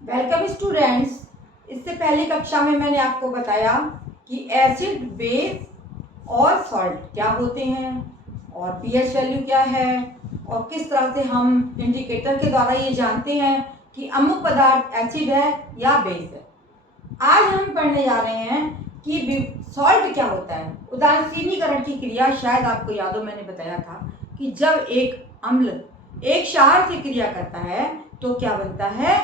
Welcome students. इससे पहली कक्षा में मैंने आपको बताया कि एसिड, बेस और सॉल्ट क्या होते हैं और पीएच वैल्यू क्या है और किस तरह से हम इंडिकेटर के द्वारा ये जानते हैं कि अमुक पदार्थ एसिड है या बेस है। आज हम पढ़ने जा रहे हैं कि सॉल्ट क्या होता है। उदासीनीकरण की क्रिया, शायद आपको याद हो मैंने बताया था कि जब एक अम्ल एक क्षार से क्रिया करता है तो क्या बनता है,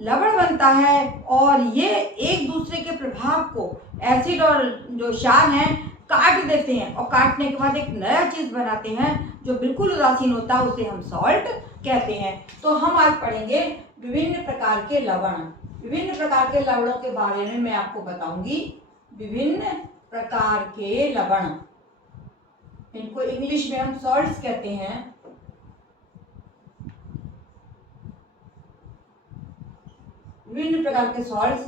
लवण बनता है। और ये एक दूसरे के प्रभाव को एसिड और जो क्षार हैं काट देते हैं और काटने के बाद एक नया चीज बनाते हैं जो बिल्कुल उदासीन होता है, उसे हम सॉल्ट कहते हैं। तो हम आज पढ़ेंगे विभिन्न प्रकार के लवण। विभिन्न प्रकार के लवणों के बारे में मैं आपको बताऊंगी। विभिन्न प्रकार के लवण, इनको इंग्लिश में हम सॉल्ट्स कहते हैं। विभिन्न प्रकार के सॉल्ट्स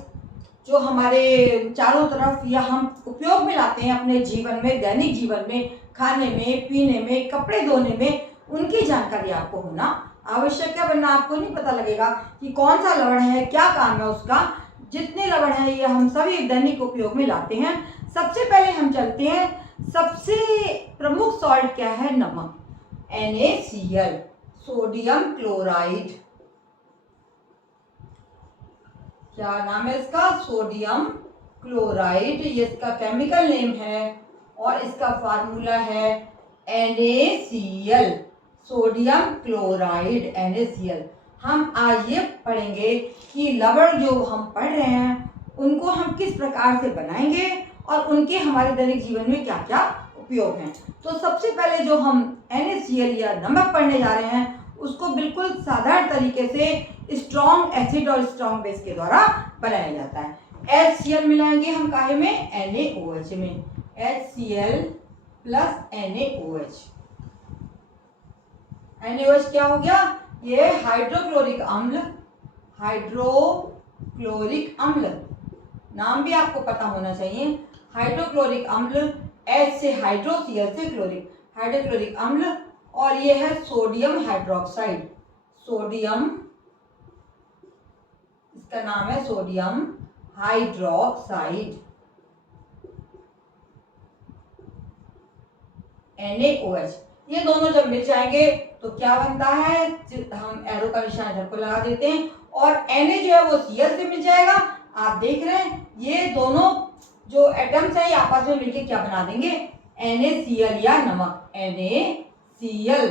जो हमारे चारों तरफ या हम उपयोग में लाते हैं अपने जीवन में, दैनिक जीवन में, खाने में, पीने में, कपड़े धोने में, उनकी जानकारी आपको होना आवश्यक है। वरना आपको नहीं पता लगेगा कि कौन सा लवण है, क्या काम है उसका। जितने लवण है ये हम सभी दैनिक उपयोग में लाते हैं। सबसे पहले हम चलते हैं, सबसे प्रमुख सॉल्ट क्या है, नमक, NaCl, सोडियम क्लोराइड। क्या नाम है इसका, सोडियम क्लोराइड, ये इसका केमिकल नेम है और इसका फार्मूला है NaCl, सोडियम क्लोराइड, NaCl। हम आज ये पढ़ेंगे कि लवण जो हम पढ़ रहे हैं उनको हम किस प्रकार से बनाएंगे और उनके हमारे दैनिक जीवन में क्या क्या उपयोग हैं। तो सबसे पहले जो हम NaCl या नमक पढ़ने जा रहे हैं उसको बिल्कुल साधारण तरीके से स्ट्रॉन्ग एसिड और स्ट्रॉन्ग बेस के द्वारा बनाया जाता है। HCl मिलाएंगे हम काहे में, NaOH में, HCl प्लस NaOH। NaOH क्या हो गया, ये हाइड्रोक्लोरिक अम्ल, हाइड्रोक्लोरिक अम्ल, नाम भी आपको पता होना चाहिए। हाइड्रोक्लोरिक अम्ल, H से हाइड्रो, Cl से क्लोरिक, हाइड्रोक्लोरिक अम्ल। और ये है सोडियम हाइड्रोक्साइड, सोडियम, इसका नाम है सोडियम हाइड्रोक्साइड, NaOH। ये दोनों जब मिल जाएंगे तो क्या बनता है, हम एरो का निशान इधर को लगा देते हैं और Na जो है वो Cl से मिल जाएगा। आप देख रहे हैं ये दोनों जो एटम्स है ये आपस में मिलके क्या बना देंगे, NaCl या नमक, NaCl।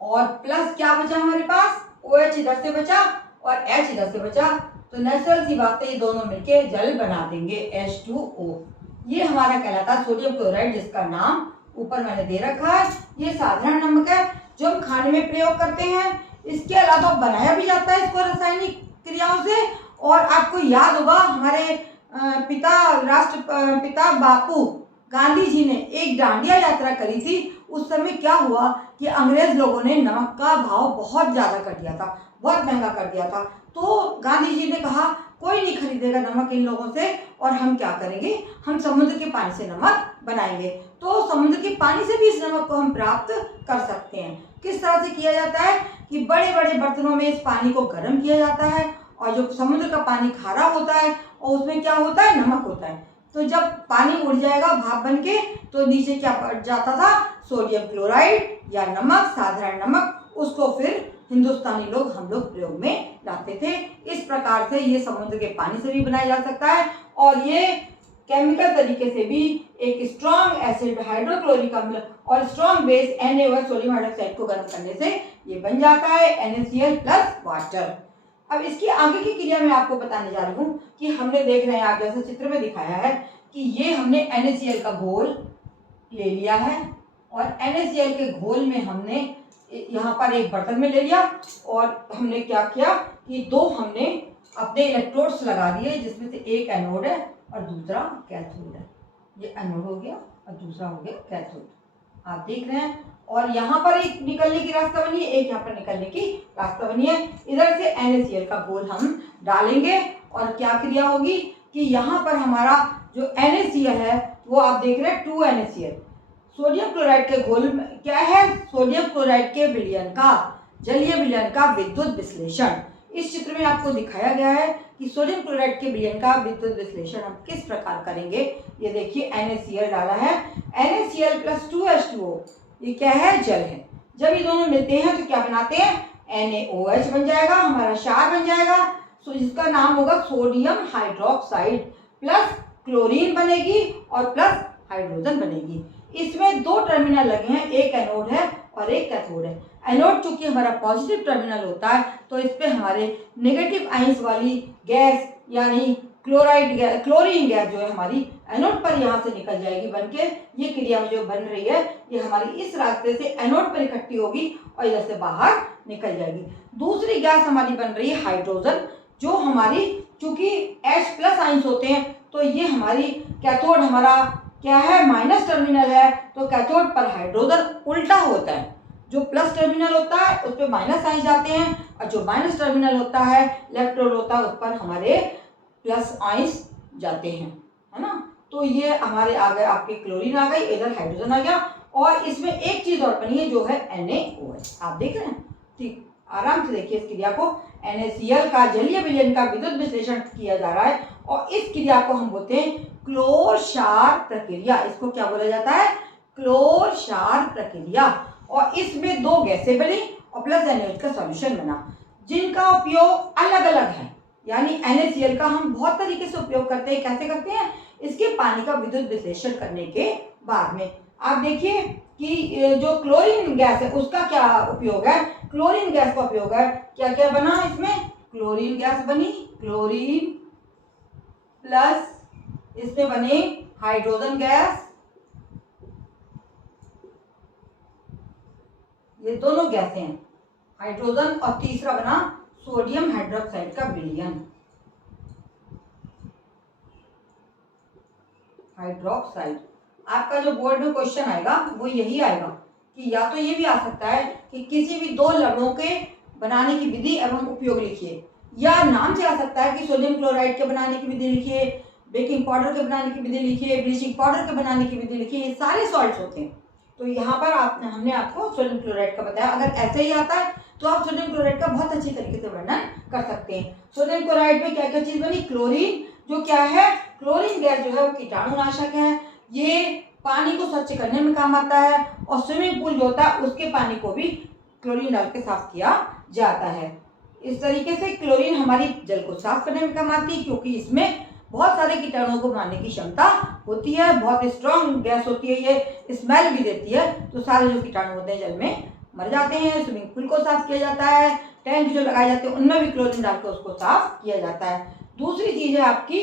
और प्लस क्या बचा हमारे पास, OH इधर से बचा और H इधर से बचा, तो नेचुरल सी बात है ये दोनों मिलके जल बना देंगे, H2O। ये हमारा कहलाता है सोडियम क्लोराइड, जिसका नाम ऊपर मैंने दे रखा है। ये साधारण नमक है जो हम खाने में प्रयोग करते हैं। इसके अलावा बनाया भी जाता है इसको रासायनिक क्रियाओं से। और आपको याद होगा हमारे राष्ट्रपिता बापू गांधी जी ने एक डांडिया यात्रा करी थी। उस समय क्या हुआ कि अंग्रेज लोगों ने नमक का भाव बहुत ज्यादा कर दिया था, बहुत महंगा कर दिया था। तो गांधी जी ने कहा कोई नहीं खरीदेगा नमक इन लोगों से, और हम क्या करेंगे, हम समुद्र के पानी से नमक बनाएंगे। तो समुद्र के पानी से भी इस नमक को हम प्राप्त कर सकते हैं। किस तरह से किया जाता है कि बड़े बड़े बर्तनों में इस पानी को गर्म किया जाता है और जो समुद्र का पानी खारा होता है और उसमें क्या होता है, नमक होता है। तो जब पानी उड़ जाएगा भाप बन के तो नीचे क्या पड़ जाता था, सोडियम क्लोराइड या नमक, साधारण नमक। उसको फिर हिंदुस्तानी लोग, हम लोग प्रयोग में लाते थे। इस प्रकार से ये समुद्र के पानी से भी बनाया जा सकता है और ये केमिकल तरीके से भी एक स्ट्रॉन्ग एसिड हाइड्रोक्लोरिक अम्ल और strong base NaOH, sodium hydroxide को गर्म करने से ये बन जाता है NaCl प्लस वाटर। अब इसकी आगे की क्रिया मैं आपको बताने जा रही हूँ कि हमने देख रहे हैं, आप जैसे चित्र में दिखाया है कि ये हमने NaCl का घोल ले लिया है और NaCl के घोल में हमने यहाँ पर एक बर्तन में ले लिया और हमने क्या किया कि दो हमने अपने इलेक्ट्रोड्स लगा दिए, जिसमें से एक एनोड है और दूसरा कैथोड है। ये एनोड हो गया और दूसरा हो गया कैथोड, आप देख रहे हैं। और यहाँ पर एक निकलने की रास्ता बनी है, एक यहाँ पर निकलने की रास्ता बनी है। इधर से NaCl का घोल हम डालेंगे और क्या क्रिया होगी कि यहाँ पर हमारा जो NaCl है वो आप देख रहे हैं 2NaCl। सोडियम क्लोराइड के घोल में क्या है, सोडियम क्लोराइड के विलयन का, जलीय विलयन का विद्युत विश्लेषण। इस चित्र में आपको दिखाया गया है कि सोडियम क्लोराइड के विलयन का विद्युत विश्लेषण हम किस प्रकार करेंगे। ये देखिए NaCl डाला है, NaCl + 2H2O, ये क्या है, जल है। जब ये दोनों मिलते हैं तो क्या बनाते हैं, NaOH बन जाएगा, हमारा क्षार बन जाएगा। सो जिसका नाम होगा सोडियम हाइड्रोक्साइड, प्लस क्लोरीन बनेगी और प्लस हाइड्रोजन बनेगी। इसमें दो टर्मिनल लगे हैं, एक एनोड है और एक कैथोड है। एनोड चूंकि हमारा पॉजिटिव टर्मिनल होता है तो इस पे हमारे नेगेटिव आयंस वाली गैस यानी क्लोरीन गैस जो है हमारी एनोड पर यहाँ से निकल जाएगी बनके। ये क्रिया जो बन रही है ये हमारी इस रास्ते से एनोड पर इकट्ठी होगी और इधर से बाहर निकल जाएगी। दूसरी गैस हमारी बन रही है हाइड्रोजन, जो हमारी चूंकि H+ आयंस होते हैं तो ये हमारी कैथोड हमारा क्या है, माइनस टर्मिनल है, तो कैथोड पर हाइड्रोजन उल्टा होता है। जो प्लस टर्मिनल होता है उस पर माइनस आयंस जाते हैं और जो माइनस टर्मिनल होता है लेफ्ट होता है उस पर हमारे प्लस आयंस जाते हैं, है ना। तो ये हमारे आ गए, आपके क्लोरीन आ गई, इधर हाइड्रोजन आ गया और इसमें एक चीज और बनी है जो है NaOH। आप देख रहे हैं, ठीक, आराम से देखिए इस क्रिया को। NaCl का जलीय विलयन का विद्युत विश्लेषण किया जा रहा है और इस क्रिया को हम बोलते हैं क्लोर-क्षार प्रक्रिया। इसको क्या बोला जाता है, क्लोर-क्षार प्रक्रिया। और इसमें दो गैसें बनी और प्लस NaOH का सॉल्यूशन बना, जिनका उपयोग अलग अलग है। यानी NaCl का हम बहुत तरीके से उपयोग करते हैं। कैसे करते हैं, इसके पानी का विद्युत विश्लेषण करने के बाद में आप देखिए कि जो क्लोरीन गैस है उसका क्या उपयोग है। क्लोरीन गैस का उपयोग है, क्या क्या बना इसमें, क्लोरीन गैस बनी, क्लोरीन प्लस इसमें बने हाइड्रोजन गैस, ये दोनों गैसें हैं हाइड्रोजन, और तीसरा बना सोडियम हाइड्रोक्साइड का विलयन, हाइड्रोक्साइड। आपका जो बोर्ड में क्वेश्चन आएगा वो यही आएगा कि या तो ये भी आ सकता है कि किसी भी दो लवणों के बनाने की विधि एवं उपयोग लिखिए, या नाम से आ सकता है कि सोडियम क्लोराइड के बनाने की विधि लिखिए, बेकिंग पाउडर के बनाने की विधि लिखिए, ब्लीचिंग पाउडर के बनाने की विधि लिखिए। ये सारे सॉल्ट्स होते हैं। तो यहाँ पर हमने आपको सोडियम क्लोराइड का बताया। अगर ऐसे ही आता है तो आप सोडियम क्लोराइड का बहुत अच्छी तरीके से वर्णन कर सकते हैं। सोडियम क्लोराइड में क्या क्या चीज बनी, क्लोरीन, जो क्या है, क्लोरीन गैस जो है वो कीटाणुनाशक है, ये पानी को स्वच्छ करने में काम आता है, और स्विमिंग पूल जो होता है उसके पानी को भी क्लोरीन डाल के साफ किया जाता है। इस तरीके से क्लोरीन हमारी जल को साफ करने में काम आती है, क्योंकि इसमें बहुत सारे कीटाणुओं को मारने की क्षमता होती है, बहुत स्ट्रॉन्ग गैस होती है, ये स्मेल भी देती है, तो सारे जो कीटाणु होते हैं जल में मर जाते हैं। स्विमिंग पूल को साफ किया जाता है, टैंक जो लगाए जाते हैं उनमें भी क्लोरीन डाल के उसको साफ किया जाता है। दूसरी चीज है आपकी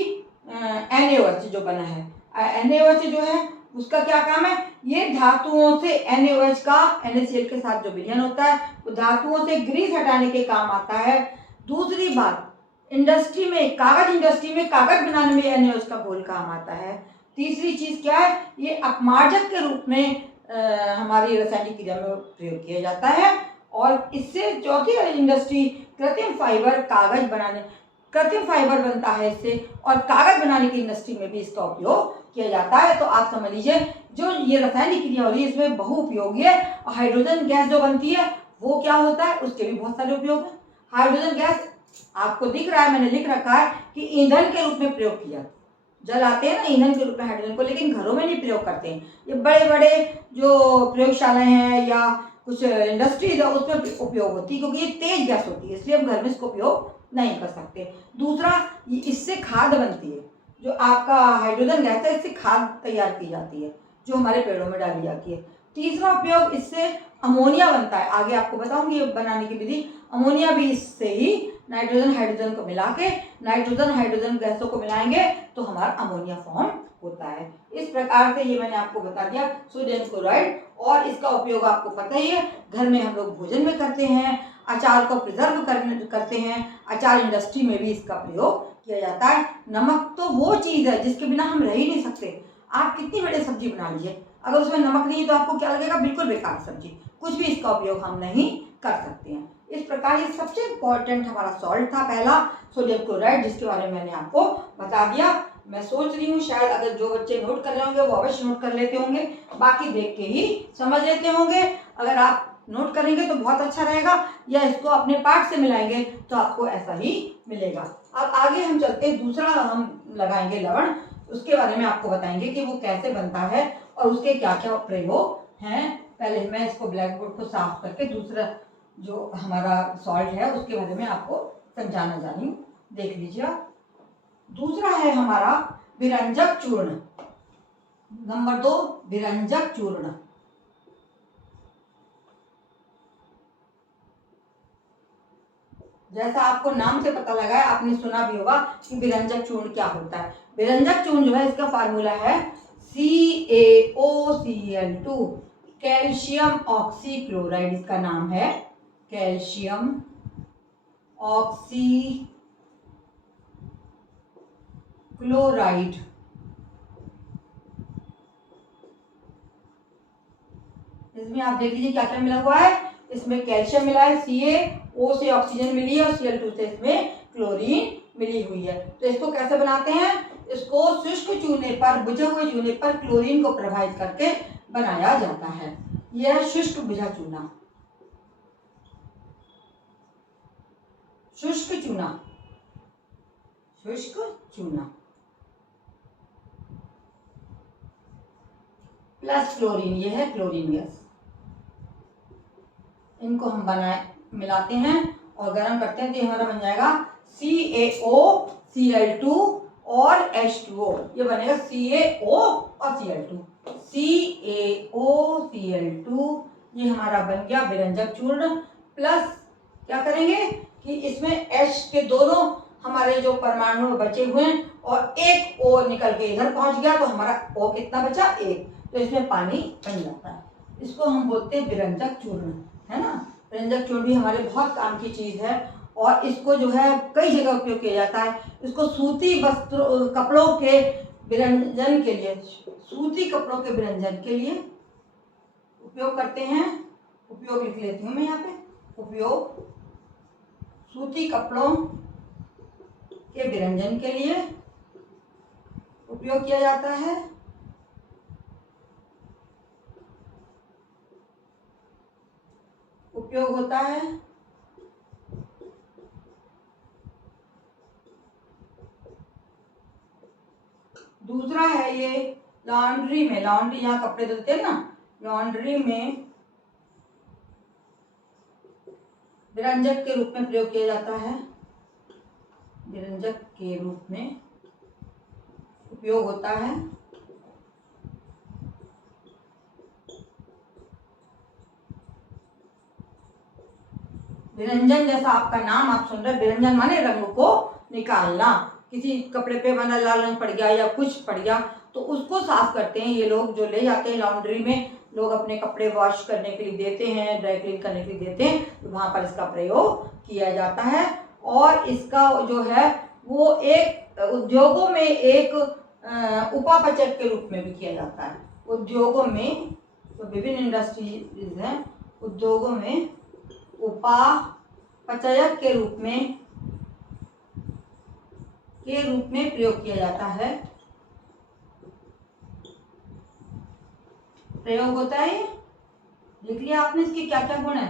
NaOH जो बना है। NaOH जो है उसका क्या काम है, ये धातुओं से NaOH का NaCl के साथ जो विलयन होता है वो धातुओं से ग्रीस हटाने के काम आता है। दूसरी बात, इंडस्ट्री में, कागज इंडस्ट्री में कागज बनाने में NaOH का घोल काम आता है। तीसरी चीज क्या है, ये अपमार्जक के रूप में हमारी रासायनिक क्रिया में प्रयोग किया जाता है। और इससे चौथी वाली इंडस्ट्री कृत्रिम फाइबर, कागज बनाने, कृत्रिम फाइबर बनता है इससे, और कागज बनाने की इंडस्ट्री में भी इसका उपयोग किया जाता है। तो आप समझ लीजिए जो ये रासायनिक क्रिया हो रही है इसमें बहुउपयोगी है। और हाइड्रोजन गैस जो बनती है वो क्या होता है, उसके भी बहुत सारे उपयोग हैं। हाइड्रोजन गैस आपको दिख रहा है, मैंने लिख रखा है कि ईंधन के रूप में प्रयोग किया, जलाते हैं ना ईंधन के रूप में हाइड्रोजन को, लेकिन घरों में नहीं प्रयोग करते हैं। ये बड़े बड़े जो प्रयोगशालाएं हैं या कुछ इंडस्ट्रीज है उसमें उपयोग होती है, क्योंकि ये तेज गैस होती है, इसलिए हम घर में इसको उपयोग नहीं कर सकते। दूसरा, इससे खाद बनती है, जो आपका हाइड्रोजन गैस है इससे खाद तैयार की जाती है जो हमारे पेड़ों में डाली जाती है। तीसरा उपयोग, इससे अमोनिया बनता है, आगे आपको बताऊंगी बनाने की विधि। अमोनिया भी इससे ही नाइट्रोजन हाइड्रोजन को मिला के, नाइट्रोजन हाइड्रोजन गैसों को मिलाएंगे तो हमारा अमोनिया फॉर्म होता है। इस प्रकार से ये मैंने आपको बता दिया सोडियम क्लोराइड, और इसका उपयोग आपको पता ही है, घर में हम लोग भोजन में करते हैं, अचार को प्रिजर्व करते हैं, अचार इंडस्ट्री में भी इसका प्रयोग किया जाता है। नमक तो वो चीज़ है जिसके बिना हम रह ही नहीं सकते। आप कितनी बड़ी सब्जी बना लीजिए, अगर उसमें नमक नहीं है तो आपको क्या लगेगा, बिल्कुल बेकार सब्जी, कुछ भी इसका उपयोग हम नहीं कर सकते हैं। इस प्रकार ये सबसे इम्पोर्टेंट हमारा सॉल्ट था पहला, सोडियम क्लोराइड, जिसके बारे में मैंने आपको बता दिया। मैं सोच रही हूँ शायद अगर जो बच्चे नोट कर रहे होंगे वो अवश्य नोट कर लेते होंगे, बाकी देख के ही समझ लेते होंगे। अगर आप नोट करेंगे तो बहुत अच्छा रहेगा, या इसको अपने पाठ से मिलाएंगे तो आपको ऐसा ही मिलेगा। अब आगे हम चलते हैं, दूसरा हम लगाएंगे लवण, उसके बारे में आपको बताएंगे कि वो कैसे बनता है और उसके क्या क्या प्रयोग हैं। पहले मैं इसको ब्लैक बोर्ड को साफ करके दूसरा जो हमारा सॉल्ट है उसके बारे में आपको समझाना जा रही हूँ, देख लीजिए। दूसरा है हमारा विरंजक चूर्ण। नंबर 2 विरंजक चूर्ण। जैसा आपको नाम से पता लगा है, आपने सुना भी होगा कि विरंजक चूर्ण क्या होता है। विरंजक चूर्ण जो है इसका फार्मूला है CaOCl2, कैल्शियम ऑक्सीक्लोराइड इसका नाम है, कैल्शियम ऑक्सीक्लोराइड। इसमें आप देख लीजिए क्या क्या मिला हुआ है, इसमें कैल्शियम मिला है, CaO से ऑक्सीजन मिली है और Cl2 से इसमें क्लोरीन मिली हुई है। तो इसको कैसे बनाते हैं, इसको शुष्क चूने पर, बुझे हुए चूने पर क्लोरीन को प्रभावित करके बनाया जाता है। यह शुष्क बुझा चूना, शुष्क चूना, शुष्क चूना प्लस क्लोरीन, यह है क्लोरीन गैस। इनको हम मिलाते हैं और गर्म करते हैं तो ये हमारा बन जाएगा CaOCl2 और H2O। ये बनेगा CaO और Cl2, CaOCl2। ये हमारा बन गया विरंजक चूर्ण। प्लस क्या करेंगे कि इसमें H के दोनों हमारे जो परमाणु बचे हुए हैं और एक O निकल के इधर पहुंच गया तो हमारा O कितना बचा, 1, तो इसमें पानी बन जाता है। इसको हम बोलते हैं विरंजक चूर्ण, है ना। विरंजक चूर्ण भी हमारे बहुत काम की चीज है और इसको जो है कई जगह उपयोग किया जाता है। इसको सूती वस्त्र कपड़ों के विरंजन के लिए, सूती कपड़ों के विरंजन के लिए उपयोग करते हैं। उपयोग लिख लेती हूँ मैं यहाँ पे, उपयोग सूती कपड़ों के विरंजन के लिए उपयोग किया जाता है। उपयोग होता है दूसरा है ये लॉन्ड्री में, लॉन्ड्री यहाँ कपड़े धुलते हैं ना, लॉन्ड्री में विरंजक के रूप में प्रयोग किया जाता है, विरंजक के रूप में उपयोग होता है। विरंजन जैसा आपका नाम आप सुन रहे, विरंजन माने रंग को निकालना। किसी कपड़े पे माना लाल रंग पड़ गया या कुछ पड़ गया तो उसको साफ करते हैं ये लोग, जो ले जाते हैं लॉन्ड्री में, लोग अपने कपड़े वॉश करने के लिए देते हैं, ड्राई क्लीन करने के लिए देते हैं, तो वहां पर इसका प्रयोग किया जाता है। और इसका जो है वो एक उद्योगों में एक उपापचक के रूप में भी किया जाता है। उद्योगों में तो विभिन्न इंडस्ट्रीज हैं, उद्योगों में उपापचयक के रूप में प्रयोग किया जाता है, प्रयोग होता है। देख लिया आपने इसके क्या क्या गुण है,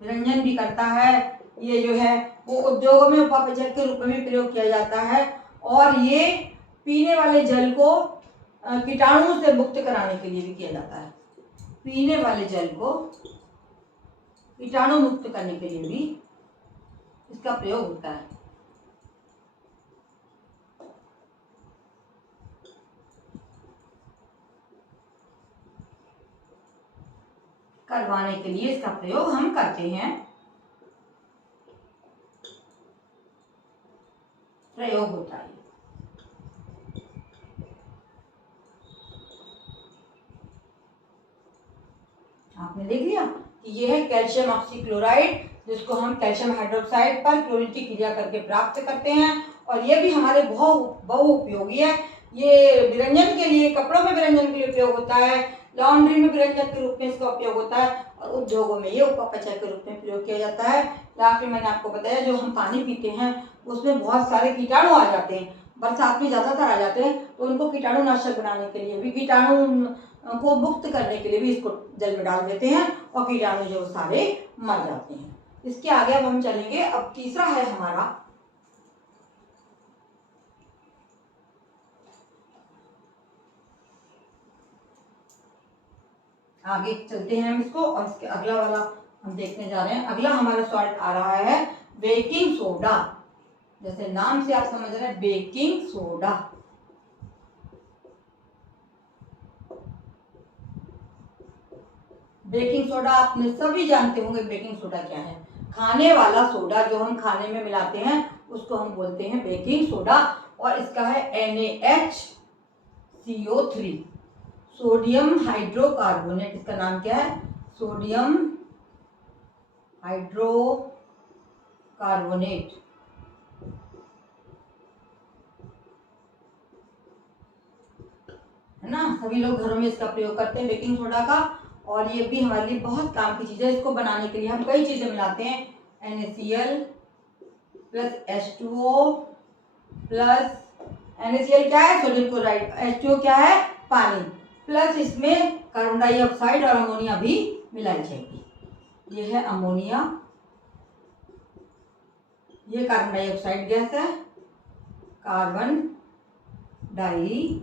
विरंजन भी करता है, ये जो है वो उद्योगों में उपापचयक के रूप में भी प्रयोग किया जाता है, और ये पीने वाले जल को कीटाणुओं से मुक्त कराने के लिए भी किया जाता है। पीने वाले जल को कीटाणु मुक्त करने के लिए भी इसका प्रयोग होता है। करवाने के लिए इसका प्रयोग हम करते हैं, प्रयोग होता है। आपने देख लिया कि यह है कैल्शियम ऑक्सीक्लोराइड, जिसको हम कैल्शियम हाइड्रोक्साइड पर क्लोरीन की क्रिया करके प्राप्त करते हैं, और ये भी हमारे बहु उपयोगी है। ये विरंजन के लिए, कपड़ों में विरंजन के लिए उपयोग होता है, लॉन्ड्री में विरंजन के रूप में इसका उपयोग होता है, और उद्योगों में ये उपापचय के रूप में प्रयोग किया जाता है। लास्ट में मैंने आपको बताया जो हम पानी पीते हैं उसमें बहुत सारे कीटाणु आ जाते हैं, बरसात में ज़्यादातर आ जाते हैं, तो उनको कीटाणुनाशक बनाने के लिए भी, कीटाणु को मुक्त करने के लिए भी इसको जल में डाल देते हैं और कीटाणु जो सारे मर जाते हैं। इसके आगे अब हम चलेंगे। अब तीसरा है हमारा, आगे चलते हैं हम इसको, और इसके अगला वाला हम देखने जा रहे हैं। अगला हमारा सॉल्ट आ रहा है बेकिंग सोडा। जैसे नाम से आप समझ रहे हैं, बेकिंग सोडा। बेकिंग सोडा आपने सभी जानते होंगे बेकिंग सोडा क्या है। खाने वाला सोडा जो हम खाने में मिलाते हैं उसको हम बोलते हैं बेकिंग सोडा। और इसका है NaHCO3, सोडियम हाइड्रोकार्बोनेट। इसका नाम क्या है? Sodium hydrocarbonate. है ना, सभी लोग घरों में इसका प्रयोग करते हैं बेकिंग सोडा का, और ये भी हमारे लिए बहुत काम की चीज़ है। इसको बनाने के लिए हम कई चीज़ें मिलाते हैं, NaCl plus H2O plus, NaCl क्या है? Sodium chloride. H2O क्या है? पानी। प्लस इसमें कार्बन डाइऑक्साइड और अमोनिया भी मिलाई जाएगी। ये है अमोनिया, ये कार्बन डाइऑक्साइड गैस है, कार्बन डाइऑक्साइड,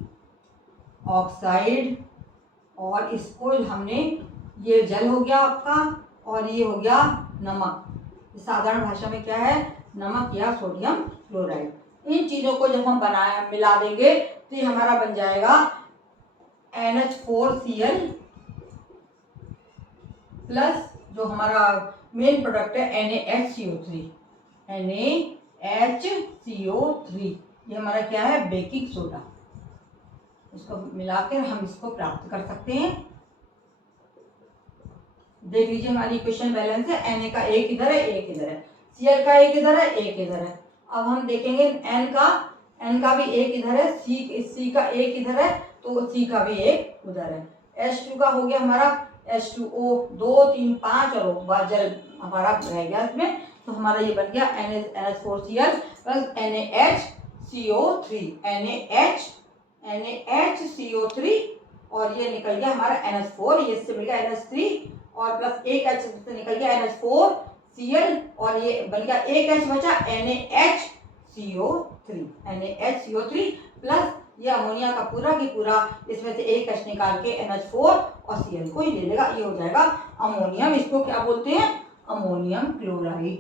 और इसको हमने, ये जल हो गया आपका, और ये हो गया नमक। साधारण भाषा में क्या है? नमक या सोडियम क्लोराइड। इन चीज़ों को जब हम मिला देंगे तो ये हमारा बन जाएगा NH4Cl प्लस जो हमारा मेन प्रोडक्ट है NaHCO3। NaHCO3 ये हमारा क्या है? Baking soda. इसको मिलाकर हम इसको प्राप्त कर सकते हैं। देख लीजिए, हमारी इक्वेशन बैलेंस है। Na का एक इधर है, एक इधर है, Cl का एक इधर है, एक इधर है। अब हम देखेंगे N का भी एक इधर है, C का एक इधर है, तो C का भी एक उधर है। H2 का हो गया हमारा H2O 2 3 5 और जल हमारा रह गया इसमें, तो हमारा ये बन गया NH4Cl प्लस NaHCO3। NaHCO3 और ये निकल गया हमारा NH4, ये इससे मिल गया NH3 और प्लस एक H से निकल गया NH4Cl और ये बन गया एक H बचा NaHCO3 प्लस ये अमोनिया का पूरा की पूरा, इसमें से एक H निकाल के NH4 और Cl को ही ले लेगा, ये हो जाएगा अमोनियम। इसको क्या बोलते हैं? Ammonium chloride.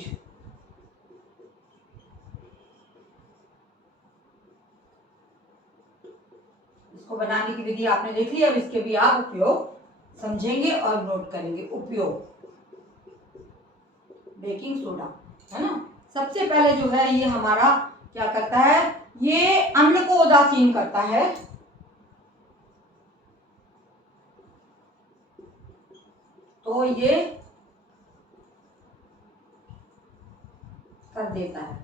इसको बनाने की विधि आपने देख ली, अब इसके भी आप उपयोग समझेंगे और नोट करेंगे। उपयोग बेकिंग सोडा, है ना। सबसे पहले जो है ये हमारा क्या करता है? ये अम्ल को उदासीन करता है, तो ये कर देता है।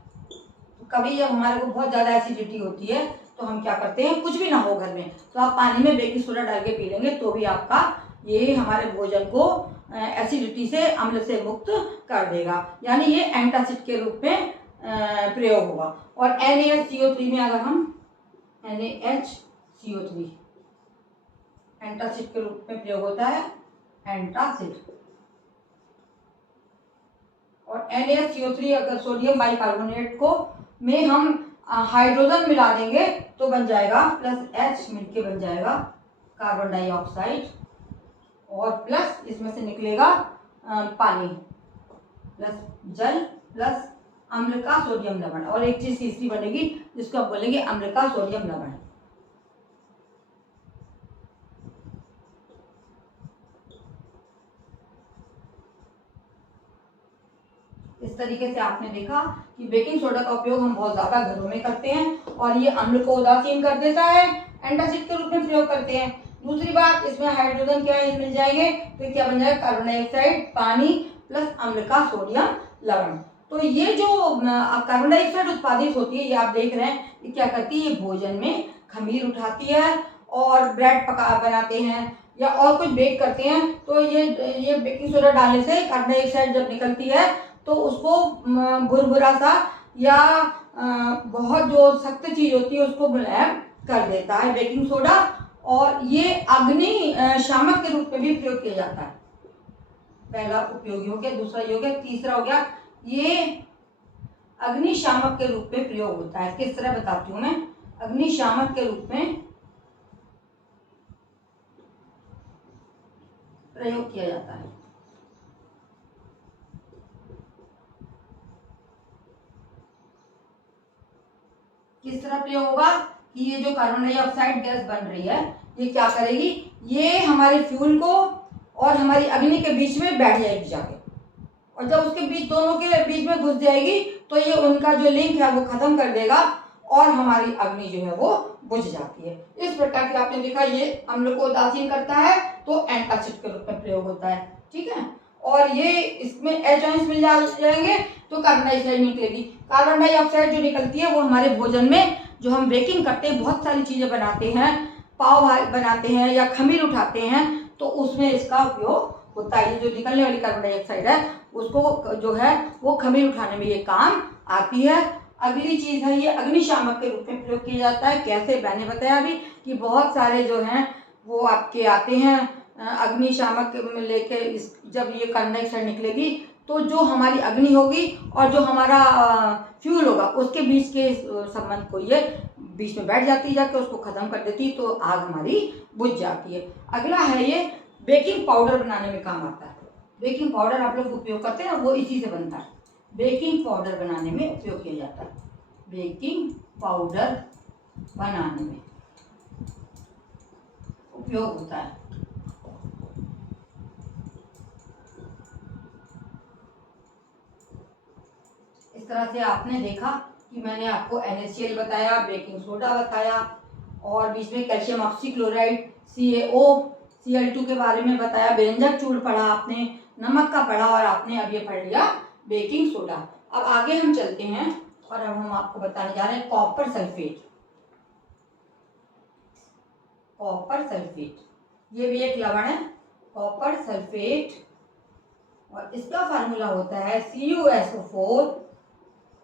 तो कभी जब हमारे को बहुत ज्यादा एसिडिटी होती है तो हम क्या करते हैं, कुछ भी ना हो घर में तो आप पानी में बेकिंग सोडा डाल के पी लेंगे तो भी आपका ये हमारे भोजन को एसिडिटी से, अम्ल से मुक्त कर देगा। यानी ये एंटासिड के रूप में प्रयोग होगा। और NaHCO3 में अगर हम NaHCO3 एंटासिड के रूप में प्रयोग होता है, एंटासिड। और NaHCO3 अगर सोडियम बाइकार्बोनेट को में हम हाइड्रोजन मिला देंगे तो बन जाएगा प्लस H मिलके बन जाएगा कार्बन डाइऑक्साइड, और प्लस इसमें से निकलेगा पानी प्लस जल प्लस अम्ल का सोडियम लवण, और एक चीज तीसरी बनेगी जिसको आप बोलेंगे अम्ल का सोडियम लवण। इस तरीके से आपने देखा कि बेकिंग सोडा का उपयोग हम बहुत ज्यादा घरों में करते हैं और ये अम्ल को उदासीन कर देता है, एंटासिड के रूप में प्रयोग करते हैं। दूसरी बात, इसमें हाइड्रोजन क्या है मिल जाएंगे तो क्या बन जाएगा? कार्बन डाइऑक्साइड, पानी प्लस अम्ल का सोडियम लवण। तो ये जो कार्बन डाइऑक्साइड उत्पादित होती है, ये आप देख रहे हैं, ये क्या करती है? भोजन में खमीर उठाती है और ब्रेड बनाते हैं या और कुछ बेक करते हैं, तो ये बेकिंग सोडा डालने से कार्बन डाइऑक्साइड जब निकलती है तो उसको भुरभुरा सा या बहुत जो सख्त चीज होती है उसको मुलायम कर देता है बेकिंग सोडा। और ये अग्नि शामक के रूप में भी प्रयोग किया जाता है। पहला उपयोगी हो गया, दूसरा ये हो गया, तीसरा हो गया ये अग्निशामक के रूप में प्रयोग होता है। किस तरह बताती हूँ मैं। अग्निशामक के रूप में प्रयोग किया जाता है। किस तरह प्रयोग होगा कि ये जो कार्बन डाइऑक्साइड गैस बन रही है ये क्या करेगी, ये हमारे फ्यूल को और हमारी अग्नि के बीच में बैठ जाएगी जाके, और जब उसके बीच दोनों के बीच में घुस जाएगी तो ये उनका जो लिंक है वो खत्म कर देगा और हमारी अग्नि जो है वो बुझ जाती है। इस प्रकार की आपने देखा ये अम्ल को उदासीन करता है तो एंटासिड के रूप में प्रयोग होता है। ठीक है, और ये इसमें H आयंस मिल जाएंगे तो कार्बन डाइऑक्साइड निकलेगी। कार्बन डाइऑक्साइड जो निकलती है वो हमारे भोजन में जो हम बेकिंग करते हैं, बहुत सारी चीजें बनाते हैं, पाव बनाते हैं या खमीर उठाते हैं, तो उसमें इसका उपयोग होता है। ये जो निकलने वाली कार्बन डाइऑक्साइड है उसको जो है वो खमीर उठाने में ये काम आती है। अगली चीज है ये अग्निशामक के रूप में प्रयोग किया जाता है। कैसे, मैंने बताया अभी कि बहुत सारे जो हैं वो आपके आते हैं अग्निशामक में लेके, जब ये कार्बन डाइऑक्साइड निकलेगी तो जो हमारी अग्नि होगी और जो हमारा फ्यूल होगा उसके बीच के संबंध को ये बीच में बैठ जाती है, जाके उसको खत्म कर देती, तो आग हमारी बुझ जाती है। अगला है ये बेकिंग पाउडर बनाने में काम आता है। बेकिंग पाउडर आप लोग उपयोग करते हैं, वो इसी से बनता है। बेकिंग पाउडर बनाने में उपयोग किया जाता है। बेकिंग पाउडर बनाने में उपयोग होता है। इस तरह से आपने देखा कि मैंने आपको NaCl बताया, बेकिंग सोडा बताया, और बीच में कैल्शियम ऑक्सीक्लोराइड CaO Cl2 के बारे में बताया, व्यंजक चूर्ण पढ़ा आपने, नमक का पढ़ा, और आपने अब ये पढ़ लिया बेकिंग सोडा। अब आगे हम चलते हैं और अब हम आपको बताने जा रहे हैं कॉपर सल्फेट। कॉपर सल्फेट ये भी एक लवण है, कॉपर सल्फेट, और इसका फार्मूला होता है CuSO4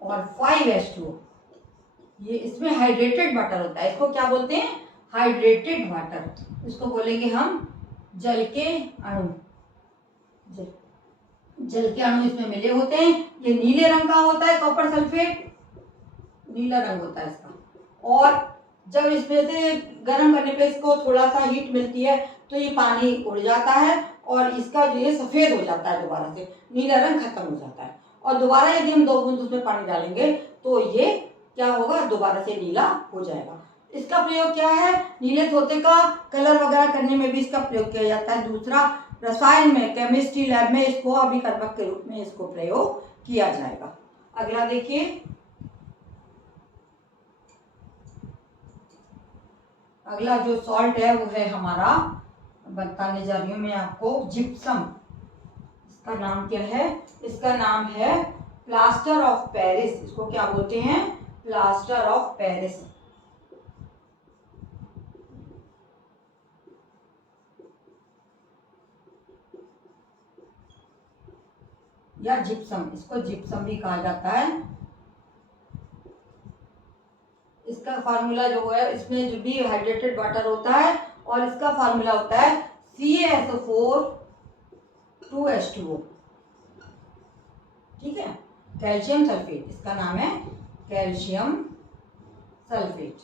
और 5H2O। ये इसमें हाइड्रेटेड वाटर होता है। इसको क्या बोलते हैं, हाइड्रेटेड वाटर। इसको बोलेंगे हम जल के अणु। जल के अणु इसमें मिले होते हैं। ये नीले रंग का होता है कॉपर सल्फेट, नीला रंग होता है इसका, और जब इसमें से गर्म करने पे इसको थोड़ा सा हीट मिलती है तो ये पानी उड़ जाता है और इसका जो ये सफेद हो जाता है, दोबारा से नीला रंग खत्म हो जाता है, और दोबारा यदि हम 2 बूंद उसमें पानी डालेंगे तो ये क्या होगा, दोबारा से नीला हो जाएगा। इसका प्रयोग क्या है, नीले तोते का कलर वगैरह करने में भी इसका प्रयोग किया जाता है। दूसरा, रसायन में, केमिस्ट्री लैब में इसको अभिकर्मक के रूप में इसको प्रयोग किया जाएगा। अगला देखिए, अगला जो सॉल्ट है वो है हमारा, बताने जा रही हूँ मैं आपको, जिप्सम। इसका नाम क्या है, इसका नाम है प्लास्टर ऑफ पेरिस। इसको क्या बोलते हैं, प्लास्टर ऑफ पेरिस या जिप्सम। इसको जिप्सम भी कहा जाता है। इसका फार्मूला जो है, इसमें जो भी हाइड्रेटेड वाटर होता है और इसका फार्मूला होता है CaSO4 2H2O। ठीक है, कैल्शियम सल्फेट, इसका नाम है कैल्शियम सल्फेट।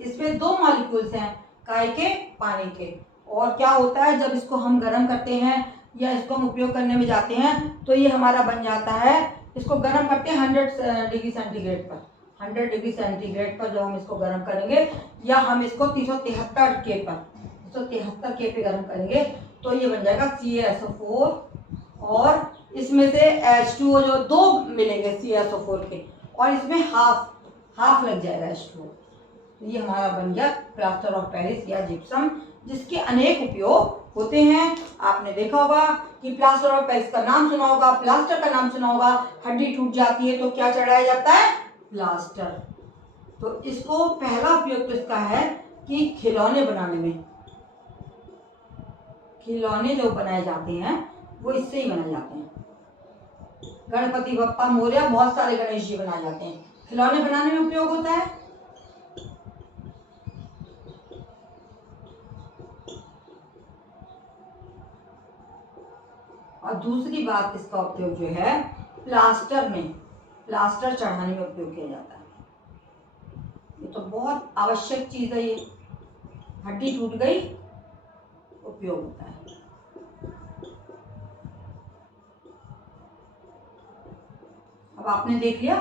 इसमें 2 मॉलिक्यूल्स हैं, काय के, पानी के। और क्या होता है, जब इसको हम गर्म करते हैं या इसको हम उपयोग करने में जाते हैं तो ये हमारा बन जाता है, इसको गर्म करते हैं 100 डिग्री सेंटीग्रेड पर। 100 डिग्री सेंटीग्रेड पर जब हम इसको गर्म करेंगे, या हम इसको 373 के पर 373 के पे गर्म करेंगे तो ये बन जाएगा CaSO4, और इसमें से H2O जो 2 मिलेंगे CaSO4 के, और इसमें हाफ लग जाएगा H2O। तो ये हमारा बन गया प्लास्टर ऑफ पेरिस या जिप्सम, जिसके अनेक उपयोग होते हैं। आपने देखा होगा कि प्लास्टर ऑफ पेरिस का नाम सुना होगा, प्लास्टर का नाम सुना होगा। हड्डी टूट जाती है तो क्या चढ़ाया जाता है, प्लास्टर। तो इसको पहला उपयोग तो इसका है कि खिलौने बनाने में, खिलौने जो बनाए जाते हैं वो इससे ही बनाए जाते हैं। गणपति बप्पा मोरया, बहुत सारे गणेश जी बनाए जाते हैं, खिलौने बनाने में उपयोग होता है। दूसरी बात, इसका उपयोग जो है प्लास्टर चढ़ाने में उपयोग किया जाता है। ये तो बहुत आवश्यक चीज़ है, ये हड्डी टूट गई उपयोग होता है। अब आपने देख लिया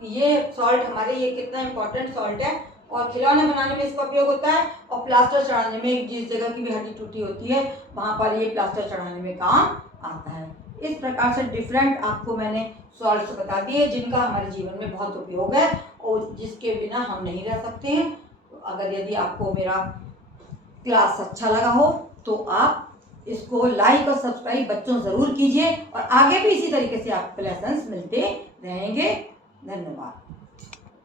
कि ये सॉल्ट हमारे ये कितना इम्पोर्टेंट सॉल्ट है, और खिलौने बनाने में इसका उपयोग होता है, और प्लास्टर चढ़ाने में जिस जगह की भी हड्डी टूटी होती है वहाँ पर ये प्लास्टर चढ़ाने में काम आता है। इस प्रकार से डिफरेंट आपको मैंने सॉल्ट्स बता दिए जिनका हमारे जीवन में बहुत उपयोग है और जिसके बिना हम नहीं रह सकते हैं। तो अगर यदि आपको मेरा क्लास अच्छा लगा हो तो आप इसको लाइक और सब्सक्राइब बच्चों ज़रूर कीजिए, और आगे भी इसी तरीके से आपको लेसन्स मिलते रहेंगे। धन्यवाद।